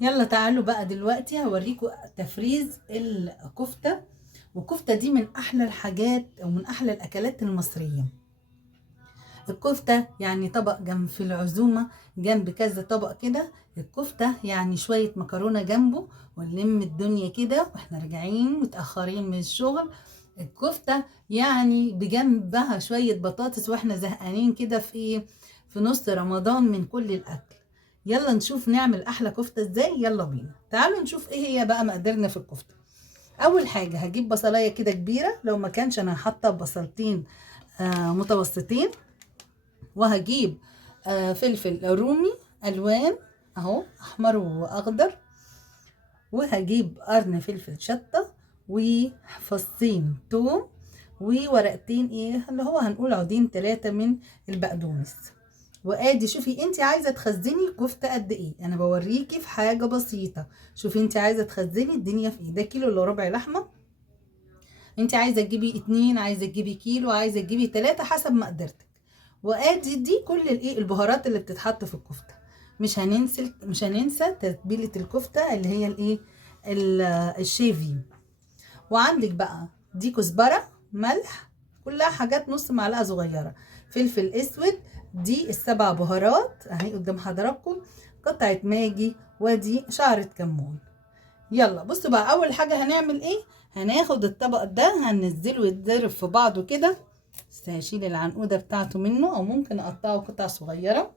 يلا تعالوا بقى دلوقتي هوريكم تفريز الكفتة. والكفتة دي من احلى الحاجات او من احلى الاكلات المصرية. الكفتة يعني طبق جنب في العزومة، جنب كذا طبق كده. الكفتة يعني شوية مكرونة جنبه، ونلم الدنيا كده واحنا راجعين متأخرين من الشغل. الكفتة يعني بجنبها شوية بطاطس واحنا زهقانين كده في ايه، في نص رمضان من كل الأكل. يلا نشوف نعمل أحلى كفتة ازاي. يلا بينا تعالوا نشوف ايه هي بقى مقاديرنا في الكفتة. أول حاجة هجيب بصلاية كده كبيرة، لو ما كانش أنا حاطة بصلتين متوسطين. وهجيب فلفل رومي الوان اهو، احمر واخضر. وهجيب قرن فلفل شطه، وفصين توم، وورقتين ايه اللي هو هنقول عودين 3 من البقدونس. وادي شوفي انت عايزه تخزني كفته قد ايه، انا بوريكي في حاجه بسيطه. شوفي انت عايزه تخزني الدنيا في ايه، ده كيلو الا ربع لحمه. انت عايزه تجيبي 2، عايزه تجيبي كيلو، عايزه تجيبي 3 حسب مقدرتك. وادي دي كل الايه البهارات اللي بتتحط في الكفته. مش هننسى تتبيله الكفته اللي هي الايه، الشيفي. وعندك بقى دي كزبره، ملح، كلها حاجات نص معلقه صغيره. فلفل اسود، دي السبع بهارات اهي قدام حضراتكم. قطعه ماجي، ودي شعره كمون. يلا بصوا بقى، اول حاجه هنعمل ايه، هناخد الطبق ده هننزله يتضرب في بعضه كده. بس هشيل العنقوده بتاعته منه، او ممكن اقطعه قطع صغيره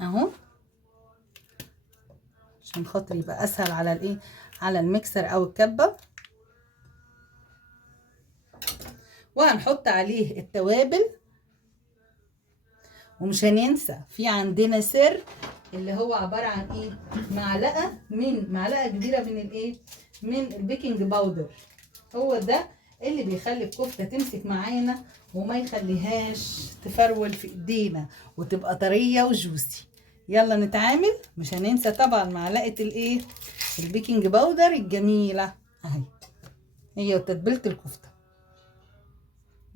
اهو، عشان خاطر يبقى اسهل على الايه، على الميكسر او الكبه. وهنحط عليه التوابل. ومش هننسى في عندنا سر، اللي هو عباره عن ايه، معلقه كبيره من الايه، من البيكنج باودر. هو ده اللي بيخلي الكفته تمسك معانا وما يخليهاش تفرول في ايدينا، وتبقى طريه وجوسي. يلا نتعامل. مش هننسى طبعا معلقه الايه، البيكنج باودر الجميله اهي، هي وتتبيله الكفته.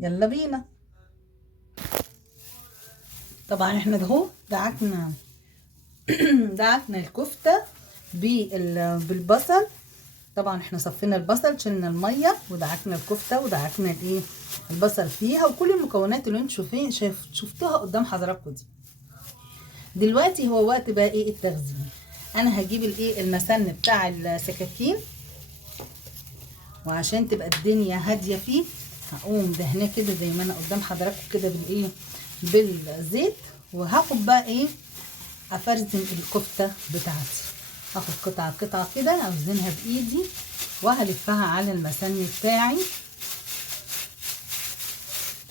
يلا بينا. طبعا احنا اهو دعكنا الكفته بالبصل. طبعا احنا صفينا البصل، شلنا الميه، ودعكنا الكفته، ودعكنا الايه، البصل فيها، وكل المكونات اللي انتوا شفتوها قدام حضراتكم دي. دلوقتي هو وقت بقى ايه التخزين. انا هجيب الايه، المسن بتاع السكاكين، وعشان تبقى الدنيا هاديه فيه هقوم دهناه كده زي ما انا قدام حضراتكم كده بالايه، بالزيت. وهاخد بقى ايه، افرزن الكفته بتاعتي. هاخد قطعه قطعه كده اوزنها بايدي، وهلفها على المسن بتاعي.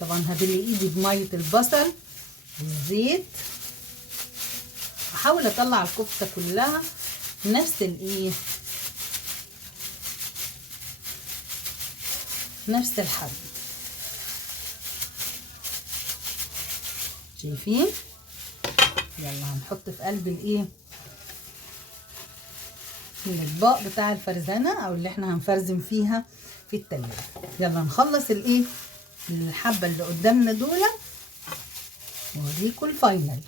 طبعا هبل ايدي بميه البصل والزيت. احاول اطلع الكفته كلها نفس الايه، نفس الحجم. شايفين؟ يلا هنحط في قلب الايه، الاطباق بتاع الفرزانه او اللي احنا هنفرزن فيها في التلاجة. يلا نخلص الايه، الحبه اللي قدامنا دول، واوريكم الفاينل.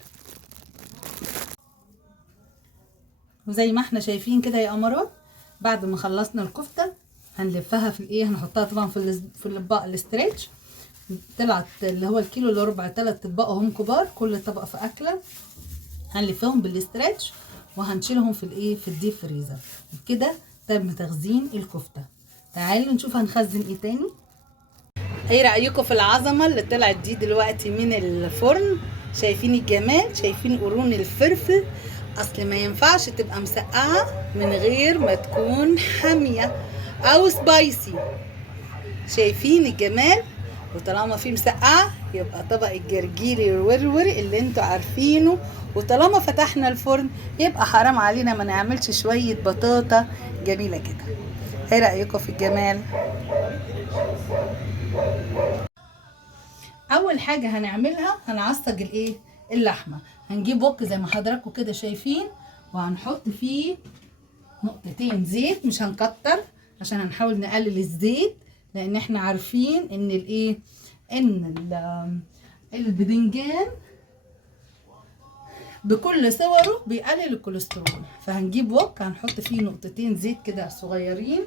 وزي ما احنا شايفين كده يا قمرات، بعد ما خلصنا الكفته هنلفها في الايه، هنحطها طبعا في الاطباق الاستريتش. طلعت اللي هو الكيلو الا ربع، 3 اطباق هم كبار، كل طبق في اكله. هنلفهم بالاستريتش وهنشيلهم في الايه، في الديب فريزر. وكده تم تخزين الكفته. تعالوا نشوف هنخزن ايه تاني. ايه رايكم في العظمه اللي طلعت دي دلوقتي من الفرن؟ شايفين الجمال، شايفين قرون الفلفل. اصل ما ينفعش تبقى مسقعه من غير ما تكون حاميه او سبايسي. شايفين الجمال؟ وطالما في مسقعه يبقى طبق الجرجير الورور اللي انتوا عارفينه. وطالما فتحنا الفرن يبقى حرام علينا ما نعملش شويه بطاطا جميله كده. ايه رايكم في الجمال؟ اول حاجه هنعملها هنعصج الايه، اللحمه. هنجيب وك زي ما حضراتكم كده شايفين، وهنحط فيه نقطتين زيت، مش هنكتر عشان هنحاول نقلل الزيت، لان احنا عارفين ان الايه، ان البدنجان بكل صوره بيقلل الكوليسترول. فهنجيب وok هنحط فيه نقطتين زيت كده صغيرين،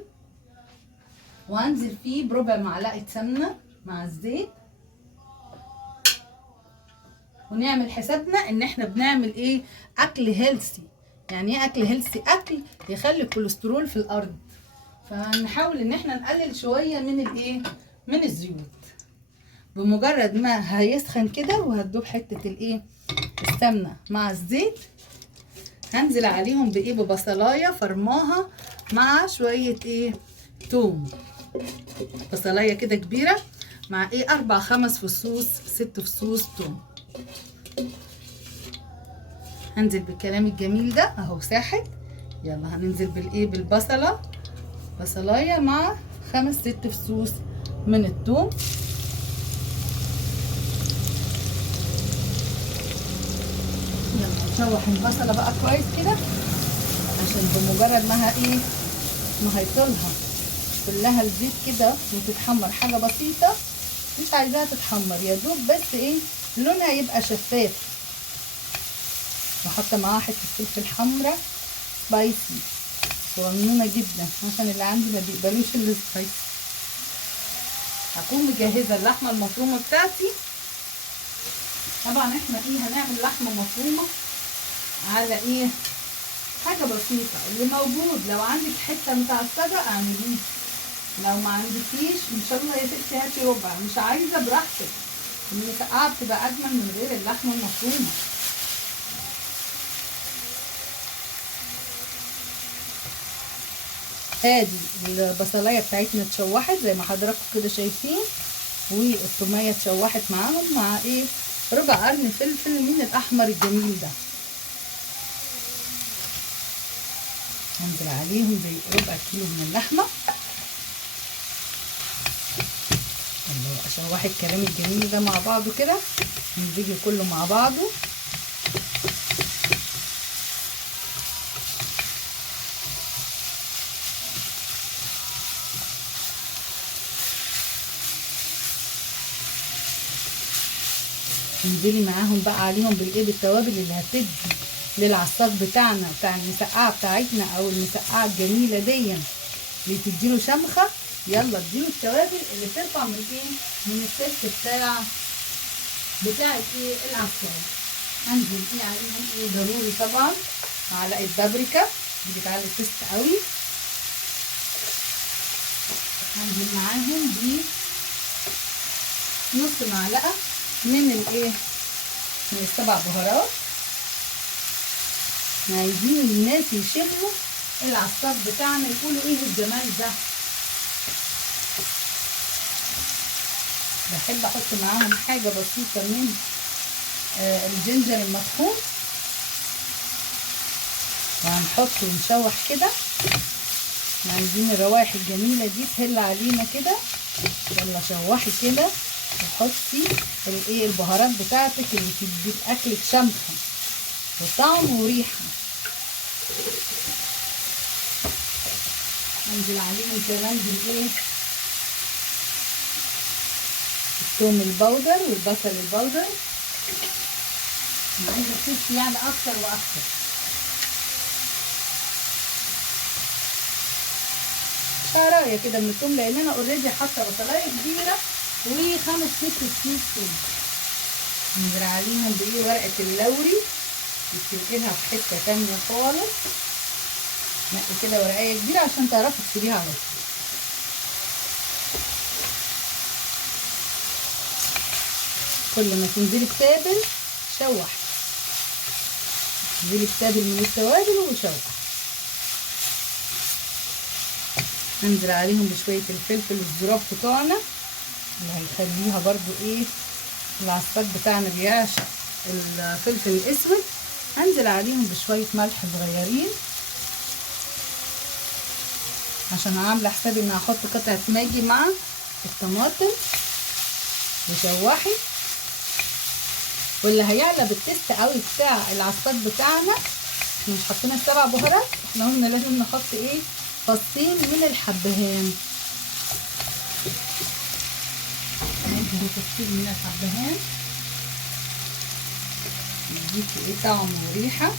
وهنزل فيه بربع معلقه سمنه مع الزيت، ونعمل حسابنا ان احنا بنعمل ايه؟ اكل هيلثي. يعني ايه اكل هيلثي؟ اكل يخلي الكوليسترول في الارض. فنحاول ان احنا نقلل شويه من الايه؟ من الزيوت. بمجرد ما هيسخن كده وهتدوب حته الايه؟ السمنه مع الزيت، هنزل عليهم بايه؟ ببصلايه فرماها مع شويه ايه؟ توم. بصلايه كده كبيره مع ايه؟ 4 5 فصوص 6 فصوص توم. هنزل بالكلام الجميل ده اهو ساحت. يلا هننزل بالايه؟ بالبصله، بصلايه مع 5 6 فصوص من الثوم. يلا نشوح البصله بقى كويس كده، عشان بمجرد ما ايه؟ ما هيطولها كلها الزيت كده وتتحمر حاجه بسيطه، مش عايزاها تتحمر، يا دوب بس ايه؟ لونها يبقى شفاف. وحاطه معاها حته فلفل حمراء سبايسي صغنونه جدا، عشان اللي عندي ما بيقبلوش السبايسي. هكون مجهزه اللحمه المفرومه بتاعتي. طبعا احنا ايه؟ هنعمل لحمه مفرومه على ايه؟ حاجه بسيطه اللي موجود. لو عندك حته متعصجه اعمليه، لو ما عندكيش ان شاء الله يا ستي هاتي ربع، مش عايزه براحتك. المسقعه بتبقى اجمل من غير اللحمه المفرومه. ادي البصلايه بتاعتنا اتشوحت زي ما حضراتكم كده شايفين، والثوميه اتشوحت معاهم مع ايه؟ ربع قرن فلفل من الاحمر الجميل ده. هنزل عليهم زي ربع كيلو من اللحمه. الله، اشوح الكلام الجميل ده مع بعضه كده، نزيجه كله مع بعضه. انزلي معاهم بقى عليهم بالايه؟ بالتوابل اللي هتدي للعصاق بتاعنا بتاع المسقعه بتاعتنا، او المسقعه الجميله دي اللي تديله شمخه. يلا اديله التوابل اللي بترفع من ايه؟ من التست بتاع ايه؟ العصاق. هنزل ايه عليهم؟ ايه ضروري طبعا معلقه بابريكا، دي بتعلي التست قوي. هنزل معاهم نص معلقه من الايه؟ من السبع بهارات. عايزين الناس يشموا العصاق بتاعنا يقولوا ايه الجمال ده. بحب احط معاهم حاجه بسيطه من الجنجر المطحون، وهنحط ونشوح كده. عايزين الروائح الجميله دي تهل علينا كده. يلا شوحي كده وحطي الايه؟ البهارات بتاعتك اللي تدي اكلك شمخه وطعم وريحه. انزل عليهم كمان بالايه؟ الثوم البودر والبصل البودر. انا عايزه التست يعني اكتر واكتر. شعرايه كده من الثوم، لان انا اوريدي حاطه بصلايه كبيره و5 6 فصوص ثوم. ننزل عليهم بايه؟ ورقه اللوري، بتنقلها في حته تانيه خالص. نقي كده ورقايه كبيره عشان تعرفي تسيبيها على طول. كل ما تنزلي بتابل شوحي، تنزلي بتابل من التوابل وشوحي. هنزل عليهم بشويه الفلفل الذراب بتوعنا اللي هيخليها برضو ايه؟ العصاق بتاعنا بيعشق الفلفل الاسود. هنزل عليهم بشويه ملح صغيرين، عشان عامله حسابي ان هحط قطعه ماجي مع الطماطم. وشوحي. واللي هيعلى بالتست قوي بتاع العصاق بتاعنا، احنا مش حاطين السبع بهارات، احنا قلنا لازم نحط ايه؟ فصين من الحبهان. ندي فصين من الحبهان يديكي ايه طعم وريحه.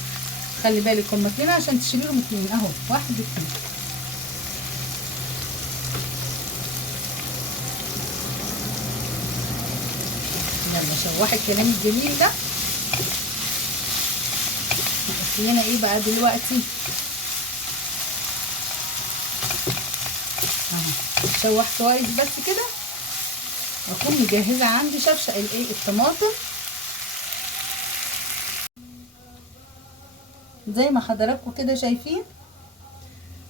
خلي بالك هما اتنين عشان تشيليهم اتنين اهو، واحد اتنين. يلا شوحي الكلام الجميل ده. نقصينا ايه بقى دلوقتي اهو، شوح كويس بس كده. واكون مجهزه عندي شفشق الايه الطماطم زي ما حضراتكم كده شايفين.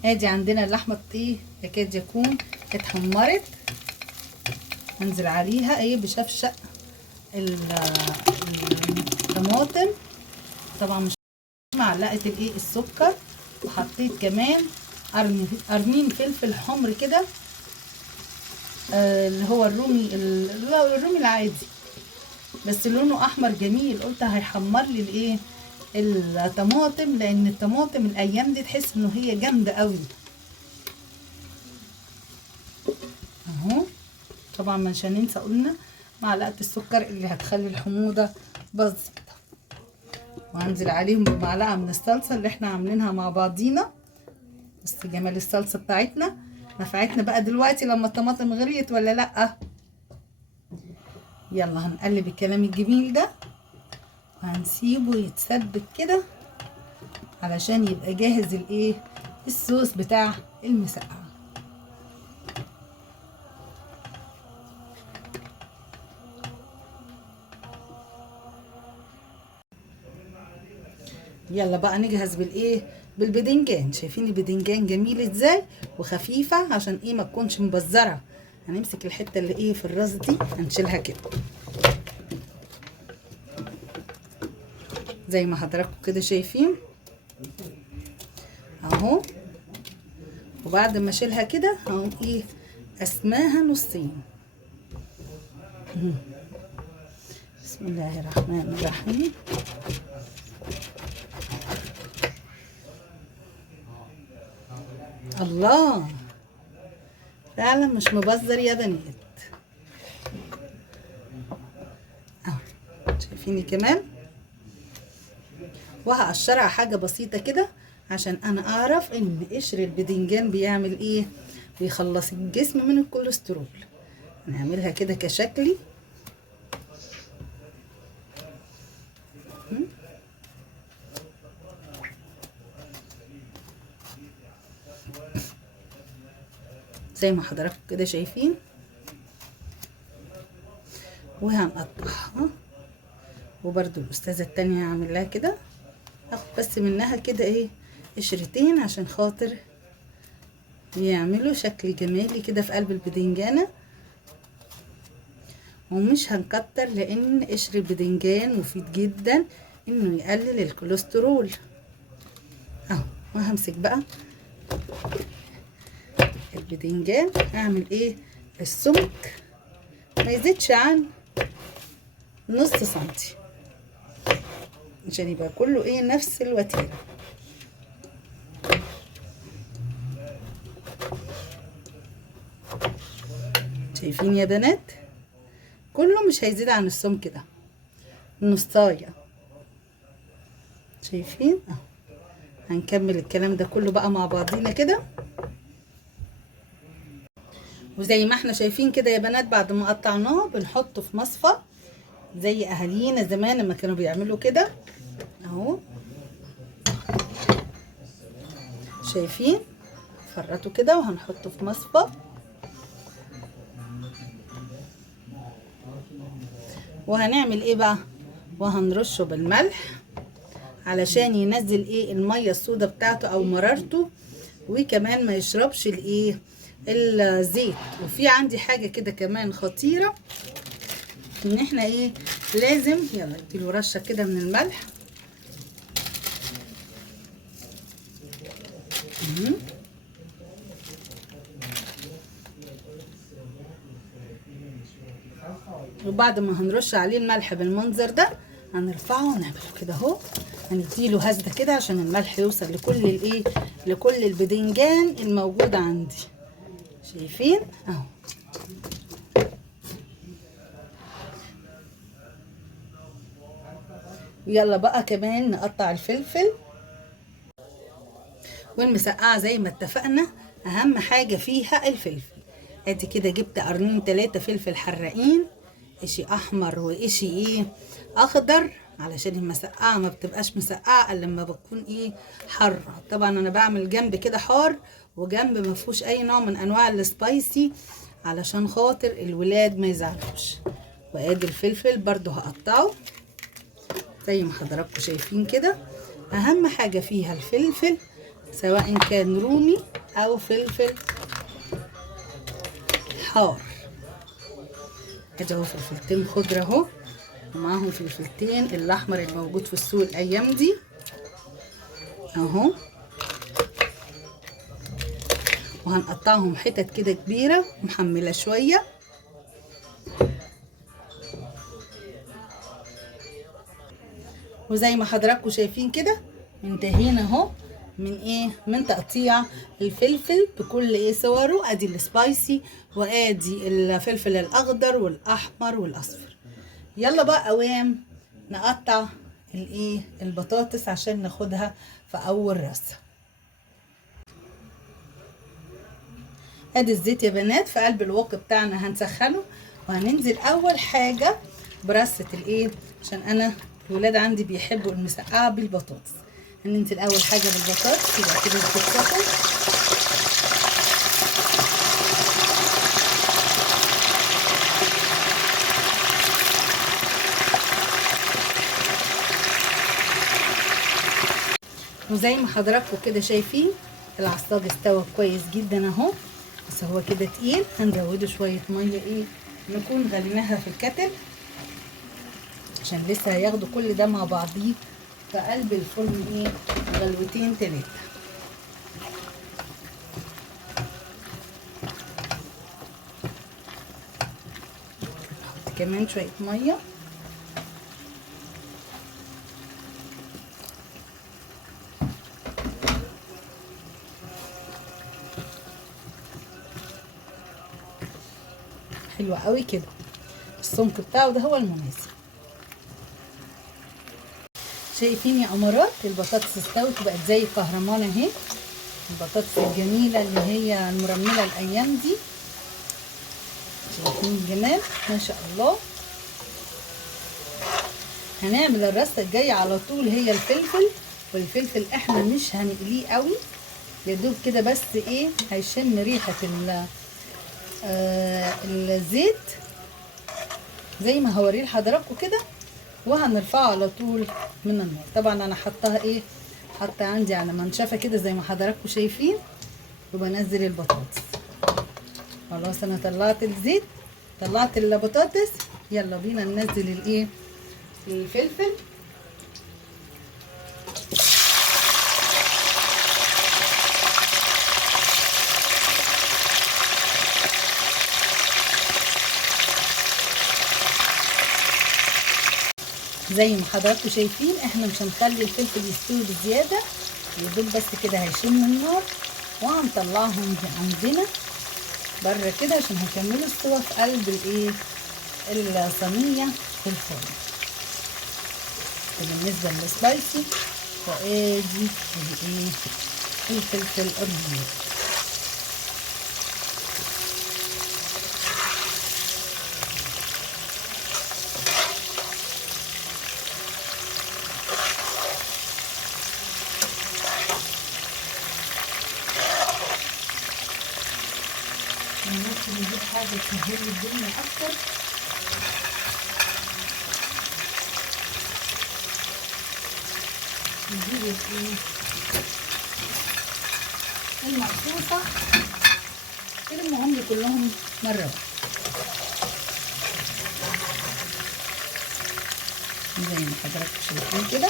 ادي عندنا اللحمه ايه يكاد يكون اتحمرت. هنزل عليها ايه بشفشق الطماطم. طبعا مش معلقه الايه السكر، وحطيت كمان قرنين فلفل حمر كده، اللي هو الرومي العادي، بس لونه احمر جميل. قلت هيحمر لي الايه الطماطم، لان الطماطم الايام دي تحس انه هي جامده قوي اهو. طبعا مش هننسى قلنا معلقه السكر اللي هتخلي الحموضه بسيطه. وهنزل عليهم بمعلقه من الصلصه اللي احنا عاملينها مع بعضينا. بس جمال الصلصه بتاعتنا نفعتنا بقى دلوقتي لما الطماطم غليت ولا لا. يلا هنقلب الكلام الجميل ده وهنسيبه يتسبك كده علشان يبقى جاهز الايه الصوص بتاع المسقعه. يلا بقى نجهز بالايه بالبدنجان. شايفين البدنجان جميل ازاي وخفيفه، عشان ايه ما تكونش مبزره. هنمسك الحته اللي ايه في الراس دي هنشيلها كده زي ما حضراتكم كده شايفين اهو. وبعد ما اشيلها كده هقوم ايه قسماها نصين. بسم الله الرحمن الرحيم. الله، فعلا مش مبذر يا بنات اهو. شايفيني كمان. وهقشرها حاجه بسيطه كده عشان انا اعرف ان قشر البدنجان بيعمل ايه، بيخلص الجسم من الكوليسترول. نعملها كده كشكلي زي ما حضراتكم كده شايفين. وهنقطعها. وبرده الاستاذه التانية هعمل لها كده، اخد بس منها كده ايه قشرتين عشان خاطر يعملوا شكل جمالي كده في قلب البدنجانه. ومش هنكتر لان قشر البدنجان مفيد جدا انه يقلل الكوليسترول اهو. وهمسك بقى البدنجان هعمل ايه السمك ما يزيدش عن نص سنتي عشان يبقى كله ايه نفس الوتيره. شايفين يا بنات كله مش هيزيد عن السمك ده نصايه. شايفين اهو. هنكمل الكلام ده كله بقى مع بعضينا كده. وزي ما احنا شايفين كده يا بنات بعد ما قطعناه بنحطه في مصفى زي اهالينا زمان لما كانوا بيعملوا كده اهو. شايفين فرطه كده وهنحطه في مصفى. وهنعمل ايه بقى وهنرشه بالملح علشان ينزل ايه الميه السوداء بتاعته او مرارته، وكمان ما يشربش الايه الزيت. وفي عندي حاجه كده كمان خطيره ان احنا ايه لازم يلا اديله رشه كده من الملح وبعد ما هنرش عليه الملح بالمنظر ده هنرفعه ونعمله كده اهو. هنديله هزه كده عشان الملح يوصل لكل الايه لكل البدنجان الموجود عندي. شايفين اهو. يلا بقى كمان نقطع الفلفل. والمسقعة زي ما اتفقنا اهم حاجة فيها الفلفل. ادي كده جبت قرنين 3 فلفل حراقين، اشي احمر واشي اخضر، علشان المسقعة ما بتبقاش مسقعة الا لما بتكون حارة. طبعا انا بعمل جنب كده حار وجنب ما فيهوش اي نوع من انواع السبايسي علشان خاطر الولاد ما يزعلوش. وادي الفلفل برضو هقطعه زي ما حضراتكم شايفين كده. اهم حاجة فيها الفلفل، سواء كان رومي او فلفل حار. ادي اهو فلفلتين خضرة اهو، ومعاهم فلفلتين الاحمر الموجود في السوق الايام دي اهو. وهنقطعهم حتت كده كبيرة محملة شوية. وزي ما حضراتكم شايفين كده انتهينا اهو من تقطيع الفلفل بكل صوره. ادي السبايسي وادي الفلفل الاخضر والاحمر والاصفر. يلا بقى اوام نقطع البطاطس عشان ناخدها في اول رصه. ادي الزيت يا بنات في قلب الوok بتاعنا هنسخنه، وهننزل اول حاجه برصه عشان انا الولاد عندي بيحبوا المسقعه بالبطاطس. هننزل اول حاجه بالبطاطس يبقى كده بتتسخن. وزي ما حضراتكم كده شايفين العصاج استوى كويس جدا اهو، بس هو كده تقيل. هنزوده شويه ميه نكون غليناها في الكتل عشان لسه هياخدوا كل ده مع بعضيه في قلب الفرن غلوتين 3. نحط كمان شويه ميه. حلوة قوي كده، السمك بتاعه ده هو المناسب. شايفين يا امارات البطاطس استوت وبقت زي الكهرمان اهي، البطاطس الجميله اللي هي المرمله الايام دي. شايفين الجمال ما شاء الله. هنعمل الرصه الجايه على طول هي الفلفل، والفلفل احنا مش هنقليه قوي، يا دوب كده بس هيشم ريحه الزيت زي ما هوريه لحضراتكم كده، وهنرفعه على طول من النار. طبعا انا حطاها حاطه عندي على منشفه كده زي ما حضراتكم شايفين، وبنزل البطاطس. خلاص انا طلعت الزيت، طلعت البطاطس. يلا بينا ننزل الفلفل. زي ما حضراتكم شايفين احنا مش هنخلي الفلفل يستوي بزياده، يدوب بس كده هيشم النار، وهنطلعهم عندنا بره كده عشان هيكملوا السوا في قلب الصينيه في الفرن. بالنسبه للسبايسي وادي الفلفل الابيض. ممكن نجيب حاجة تسهل الدنيا أكتر. نجيب المقصوصة، المهم كلهم مرة زي ما حضراتكم شايفين كده.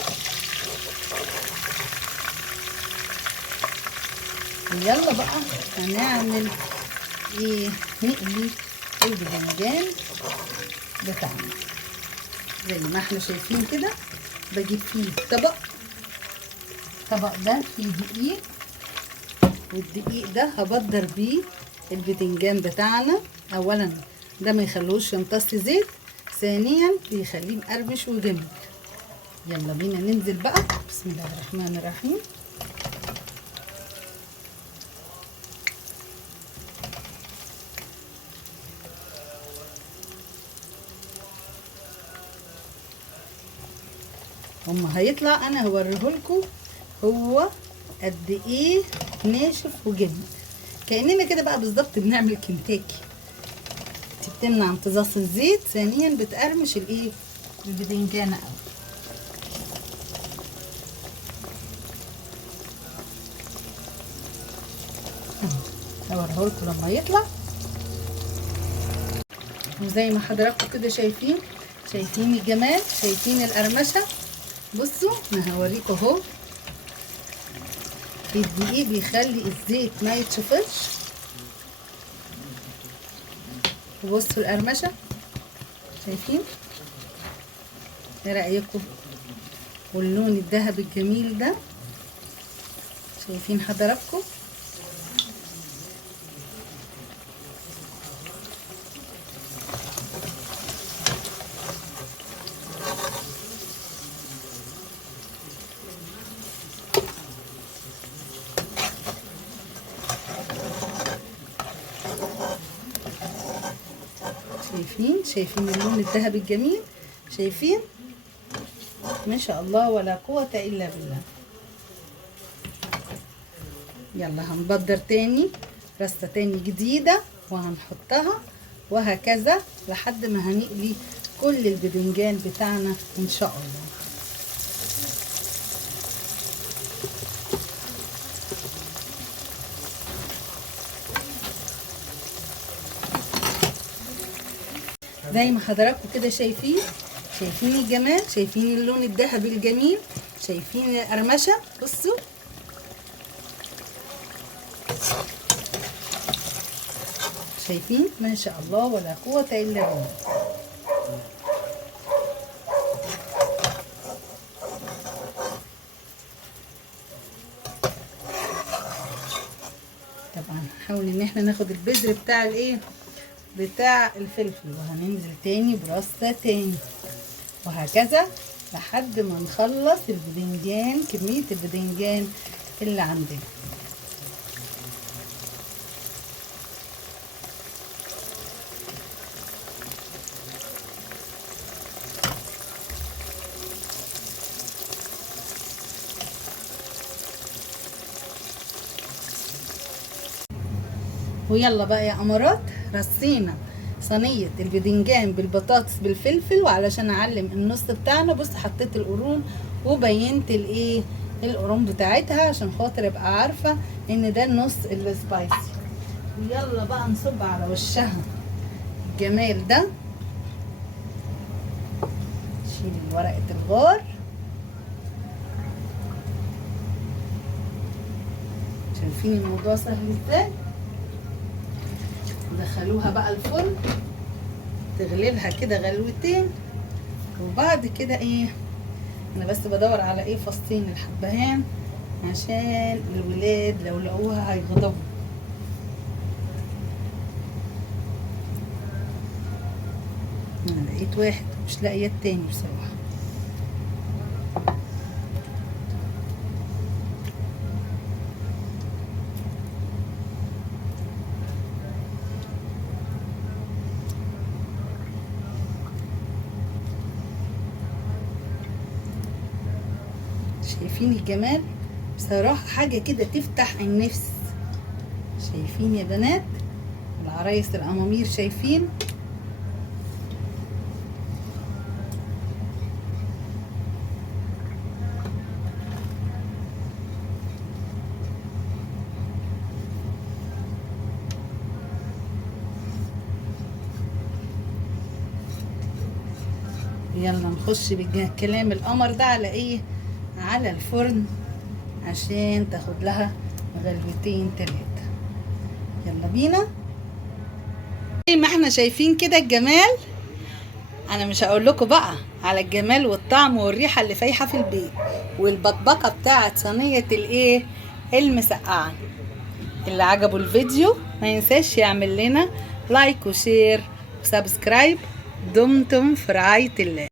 يلا بقى هنعمل نقلي الباذنجان بتاعنا زي ما احنا شايفين كده. بجيب فيه طبق ده فيه دقيق، والدقيق ده هبدر بيه الباذنجان بتاعنا. اولا ده ما يخلوش يمتص زيت، ثانيا بيخليه مقرمش وجميل. يلا بينا ننزل بقى. بسم الله الرحمن الرحيم. هيطلع انا هوريهولكم هو قد ايه ناشف وجامد، كاننا كده بقى بالظبط بنعمل كنتاكي. بتمنع امتصاص الزيت، ثانيا بتقرمش الايه البدنجانه قوي. هوريهولكم لما يطلع. وزي ما حضراتكم كده شايفين الجمال، شايفين القرمشه. بصوا انا هوريكم اهو الدقيق بيخلي الزيت ما يتشفطش. وبصوا القرمشه، شايفين؟ ايه رايكم؟ واللون الذهبي الجميل ده، شايفين حضراتكم؟ شايفين اللون الذهبي الجميل؟ شايفين؟ ما شاء الله ولا قوة الا بالله. يلا هنبدر تاني رصة تاني جديدة وهنحطها، وهكذا لحد ما هنقلي كل البدنجان بتاعنا ان شاء الله. زي ما حضراتكم كده شايفين الجمال، شايفين اللون الذهبي الجميل، شايفين القرمشه. بصوا شايفين؟ ما شاء الله ولا قوه الا بالله. طبعا هنحاول ان احنا ناخد البذر بتاع الايه بتاع الفلفل، وهننزل تاني برصة تاني، وهكذا لحد ما نخلص البدنجان، كمية البدنجان اللي عندنا. ويلا بقى يا امارات، رصينا صينيه البدنجان بالبطاطس بالفلفل، وعلشان اعلم النص بتاعنا بص حطيت القرون وبينت الايه القرون بتاعتها عشان خاطر ابقى عارفه ان ده النص السبايسي. ويلا بقى نصب على وشها الجمال ده. شيل ورقه الغار. شايفين الموضوع سهل ازاي؟ دخلوها بقى الفرن، تغلي لها كده غلوتين، وبعد كده ايه، انا بس بدور على ايه فصين الحبهان عشان الولاد لو لقوها هيغضبوا. انا لقيت واحد مش لاقيه التاني بصراحه. شايفين الجمال؟ بصراحة حاجة كده تفتح النفس. شايفين يا بنات العرايس الأمامير؟ شايفين؟ يلا نخش بالكلام القمر ده على ايه، على الفرن عشان تاخد لها غلوتين 3. يلا بينا. زي ما احنا شايفين كده الجمال، انا مش هقول لكم بقى على الجمال والطعم والريحه اللي فايحه في البيت، والبطبقه بتاعت صينيه الايه المسقعه. اللي عجبه الفيديو ما ينساش يعمل لنا لايك وشير وسبسكرايب. دمتم في رعايه الله.